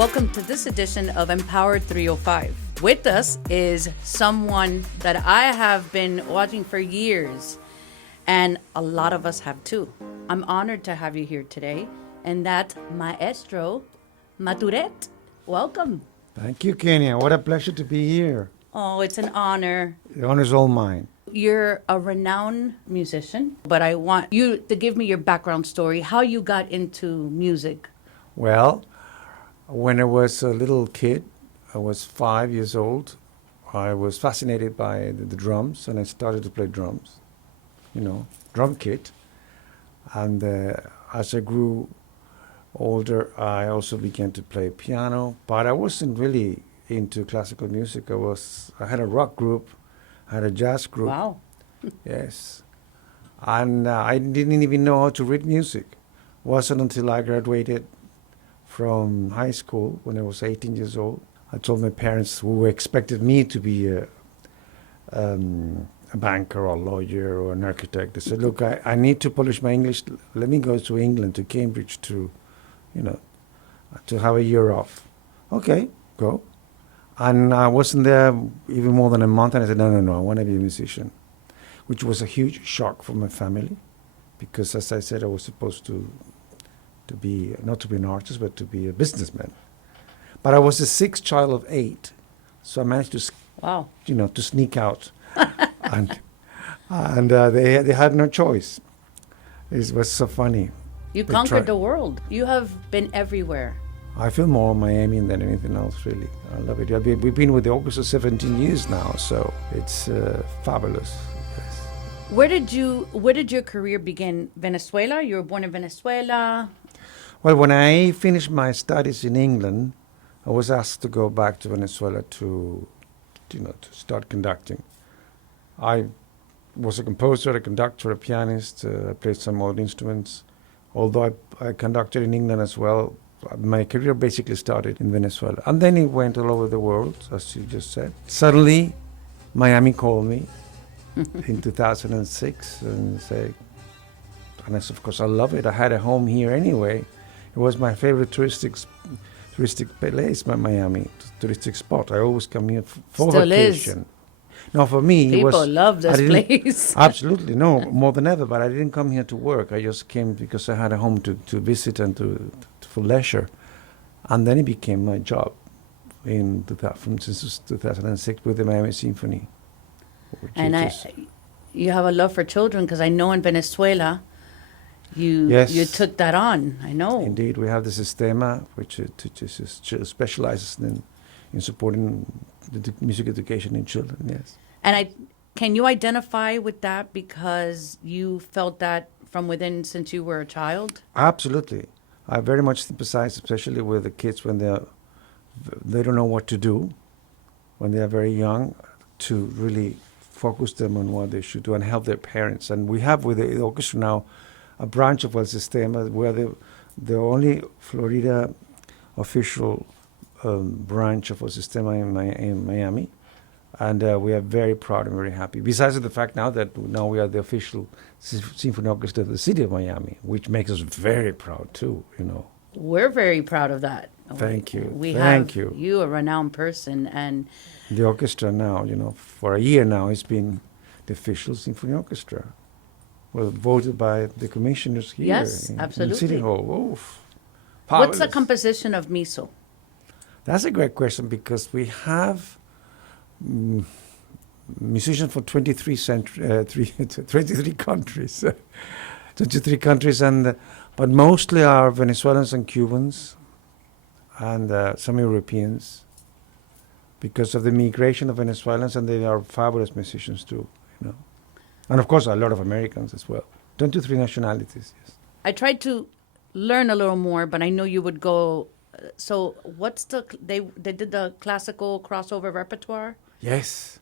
Welcome to this edition of Empowered 305. With us is someone that I have been watching for years, and a lot of us have too. I'm honored to have you here today, and that's Maestro Marturet. Welcome. Thank you, Kenya. What a pleasure to be here. Oh, it's an honor. The honor's all mine. You're a renowned musician, but I want you to give me your background story, how you got into music. Well, when I was a little kid, I was 5 years old, I was fascinated by the drums, and I started to play drums, drum kit. And as I grew older, I also began to play piano, but I wasn't really into classical music. I had a rock group, I had a jazz group. Wow. Yes. And I didn't even know how to read music. Wasn't until I graduated from high school when I was 18 years old. I told my parents, who expected me to be a banker or a lawyer or an architect. They said, look, I need to polish my English. Let me go to England, to Cambridge, to have a year off. Okay, go. And I wasn't there even more than a month, and I said, no, I want to be a musician, which was a huge shock for my family, because as I said, I was supposed to be, not to be an artist, but to be a businessman. But I was the sixth child of 8, so I managed to, to sneak out. and they had no choice. It was so funny. You conquered the world. You have been everywhere. I feel more Miami than anything else, really. I love it. We've been with the orchestra 17 years now, so it's fabulous. Yes. Where did your career begin? Venezuela? You were born in Venezuela? Well, when I finished my studies in England, I was asked to go back to Venezuela to start conducting. I was a composer, a conductor, a pianist. I played some old instruments. Although I conducted in England as well, my career basically started in Venezuela. And then it went all over the world, as you just said. Suddenly, Miami called me in 2006 and said, and I said, of course, I love it. I had a home here anyway. It was my favorite touristic place, Miami, touristic spot. I always come here for Still vacation. Is. No, for me, people love this place. Absolutely, no, more than ever. But I didn't come here to work. I just came because I had a home to visit and for leisure. And then it became my job since 2006 with the Miami Symphony. And you have a love for children, because I know in Venezuela, you took that on. I know. Indeed, we have the Sistema, which specializes in supporting the music education in children. Yes. And can you identify with that because you felt that from within since you were a child? Absolutely. I very much sympathize, especially with the kids when they don't know what to do, when they are very young, to really focus them on what they should do and help their parents. And we have with the orchestra now a branch of El Sistema. We're the only Florida official branch of El Sistema in Miami. And we are very proud and very happy. Besides the fact now we are the official Symphony Orchestra of the city of Miami, which makes us very proud too, We're very proud of that. Thank you. Thank you. You, a renowned person, and the orchestra now, for a year now, it's been the official Symphony Orchestra. Well, voted by the commissioners here. Yes, absolutely. In City Hall. Oof. What's the composition of MISO? That's a great question, because we have musicians from 23 countries. 23 countries, but mostly are Venezuelans and Cubans and some Europeans, because of the migration of Venezuelans, and they are fabulous musicians too, And of course, a lot of Americans as well. 23 nationalities, yes. I tried to learn a little more, but I know you would go. So they did the classical crossover repertoire? Yes.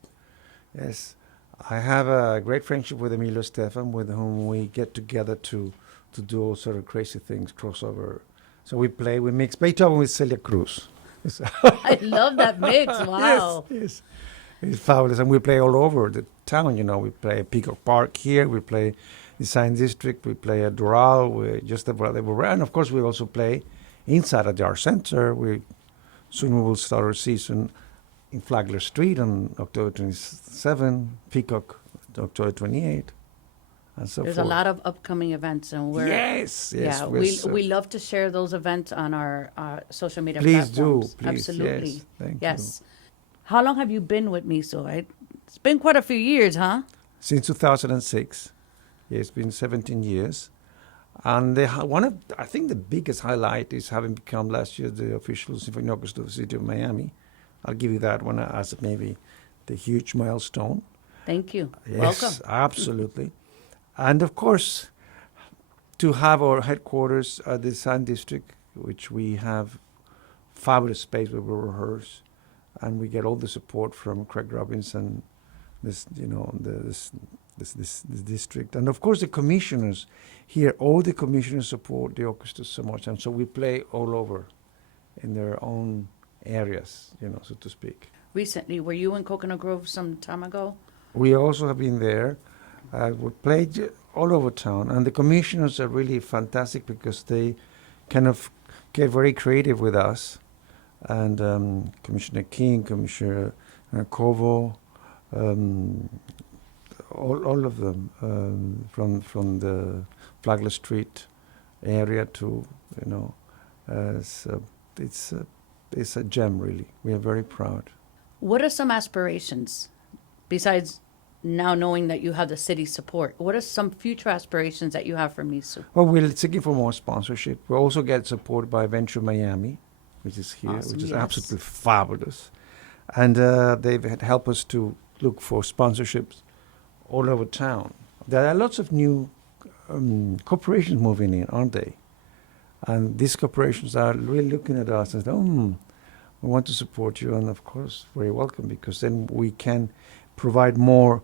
I have a great friendship with Emilio Stefan, with whom we get together to do all sort of crazy things, crossover. So we mix Beethoven with Celia Cruz. I love that mix, wow. Yes. It's fabulous, and we play all over the town, We play at Peacock Park here, we play Design District, we play at Doral, we just everywhere. And of course we also play inside at the Art Center. We Soon we will start our season in Flagler Street on October 27, Peacock October 28, and so There's forth. a lot of upcoming events, and we're Yes, yeah, we love to share those events on our social media please platforms. do, please. Absolutely. Yes, thank Yes. How long have you been with Miso? It's been quite a few years, huh? Since 2006. Yeah, it's been 17 years. And I think the biggest highlight is having become last year the official Symphony Orchestra of the City of Miami. I'll give you that one as maybe the huge milestone. Thank you. Yes, Welcome. absolutely. And of course, to have our headquarters at the Design District, which we have fabulous space where we rehearse, and we get all the support from Craig Robinson, this district, and of course the commissioners here. All the commissioners support the orchestra so much, and so we play all over in their own areas, so to speak. Recently, were you in Coconut Grove some time ago? We also have been there. We played all over town, and the commissioners are really fantastic because they kind of get very creative with us. And Commissioner King, Commissioner Kovo, all of them, from the Flagler Street area to, it's a gem, really. We are very proud. What are some aspirations, besides now knowing that you have the city's support? What are some future aspirations that you have for Miso? Well, we're seeking for more sponsorship. We also get support by Venture Miami, which is here, Awesome, which is yes. absolutely fabulous. And they've helped us to look for sponsorships all over town. There are lots of new corporations moving in, aren't they? And these corporations are really looking at us and saying, we want to support you. And of course, very welcome, because then we can provide more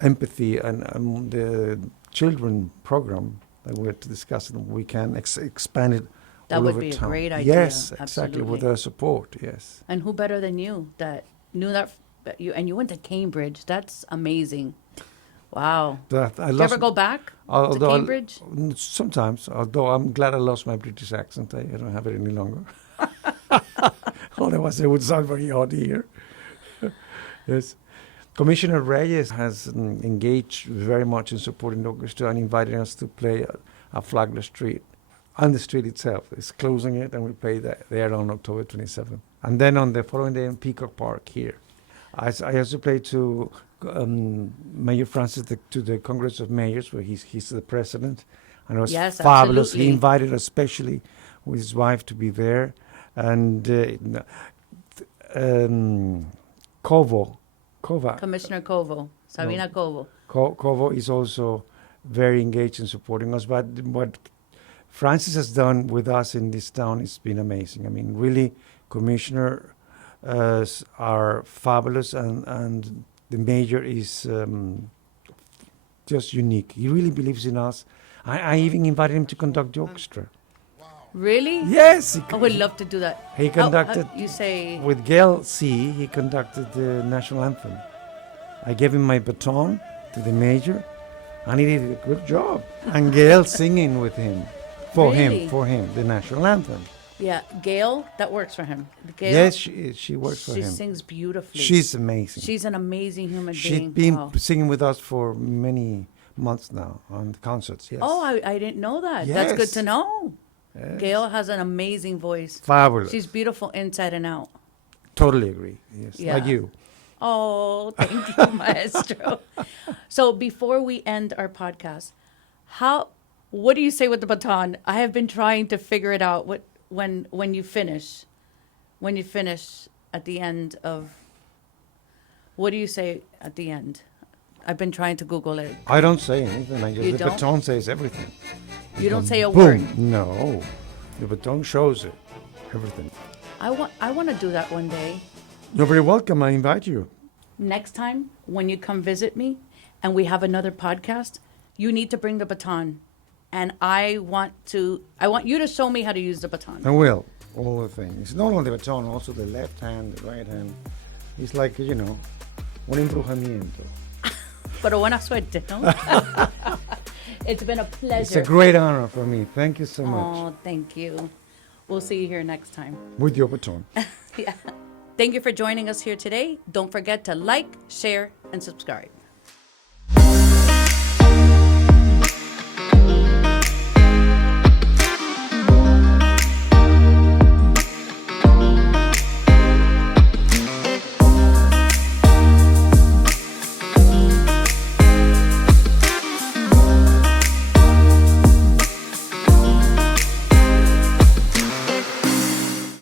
empathy, and the children program that we're discussing, we can expand it. That all would over be town. a great idea. Yes, exactly, Absolutely. with their support, yes. And who better than you that knew that you went to Cambridge? That's amazing. Wow. Did you ever go back to Cambridge? Sometimes, although I'm glad I lost my British accent. I don't have it any longer. Otherwise, it would sound very odd here. Yes. Commissioner Reyes has engaged very much in supporting the orchestra and invited us to play at Flagler Street. On the street itself. It's closing it, and we play there on October 27th. And then on the following day in Peacock Park here. I also played to Mayor Francis, to the Congress of Mayors, where he's the president. And it was fabulous. Absolutely. He invited us, especially with his wife, to be there. And Commissioner Kovo, Sabina Kovo. Kovo is also very engaged in supporting us. But what Francis has done with us in this town has been amazing. I mean, really, commissioners are fabulous, and the mayor is just unique. He really believes in us. I even invited him to conduct the orchestra. Really? Yes, I would love to do that. he conducted You say with Gail C. He conducted the national anthem. I gave him my baton to the mayor, and he did a good job. And Gail singing with him. For Really? him, the national anthem. Yeah, Gail, that works for him. Gail, Yes, she works for she him. sings beautifully. She's amazing. She's an amazing human being. She's been Wow. singing with us for many months now on concerts. Yes. Oh, I didn't know that. That's good Yes. to know. Yes. Gail has an amazing voice. Fabulous. She's beautiful inside and out. Totally agree. Yes, Yeah. like you. Oh, thank you, Maestro. So before we end our podcast, what do you say with the baton? I have been trying to figure it out. When you finish at the end of, what do you say at the end? I've been trying to Google it. I don't say anything. You The don't? baton says everything. You don't say a Boom. word. No, the baton shows it. Everything. I want to do that one day. You're very welcome. I invite you. Next time when you come visit me and we have another podcast, you need to bring the baton. And I want you to show me how to use the baton. I will. All the things. Not only the baton, also the left hand, the right hand. It's like, un embrujamiento. Pero buena suerte, no? It's been a pleasure. It's a great honor for me. Thank you so much. Oh, thank you. We'll see you here next time. With your baton. Yeah. Thank you for joining us here today. Don't forget to like, share, and subscribe.